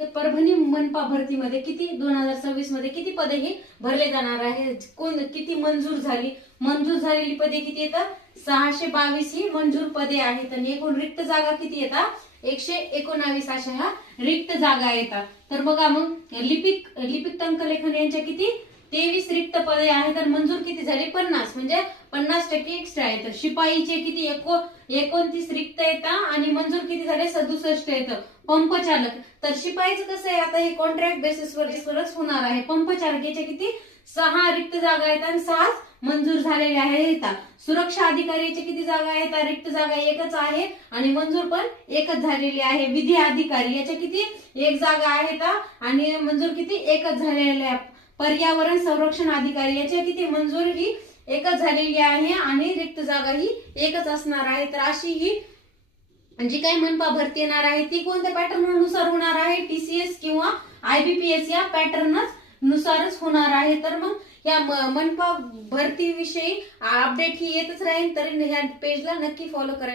परभणी मनपा भरतीमध्ये किती 2026 मध्ये किती पदे ही भरले जाणार आहे, कोण किती मंजूर झालेली पदे किती येतात, 622 ही मंजूर पदे आहेत आणि एकूण रिक्त जागा किती येतात, 119 अशा ह्या रिक्त जागा येतात. तर बघा मग लिपिक टंकलेखन यांच्या किती 23 रिक्त पदे आहेत आणि मंजूर किती झाली 50, म्हणजे 50% एक्स्ट्रा येतं. शिपाईचे किती 29 रिक्त येतात आणि मंजूर किती झाले 67 येतं. पंपचालक, तर शिपाईचं कसं आहे आता हे कॉन्ट्रॅक्ट बेसिसवरच होणार आहे. पंपचालक याचे किती 6 रिक्त जागा आहेत आणि 6 मंजूर झालेले आहेत. सुरक्षा अधिकारीचे किती जागा आहेत, रिक्त जागा एकच आहे आणि मंजूर पण एकच झालेली आहे. विधी अधिकारी याच्या किती 1 जागा आहेत आणि मंजूर किती एकच झालेले आहे. पर्यावरण संरक्षण अधिकारी याच्या किती मंजूर ही एकच झालेली आहे आणि रिक्त जागा ही एकच असणार आहे. तर अशी ही जी काही मनपा भरती येणार आहे ती कोणत्या पॅटर्न नुसार होणार आहे, टीसीएस किंवा आयबीपीएस या पॅटर्नच नुसारच होणार आहे. तर मग या मनपा भरती विषयी अपडेट ही येतच राहील, तर ह्या पेजला नक्की फॉलो करा.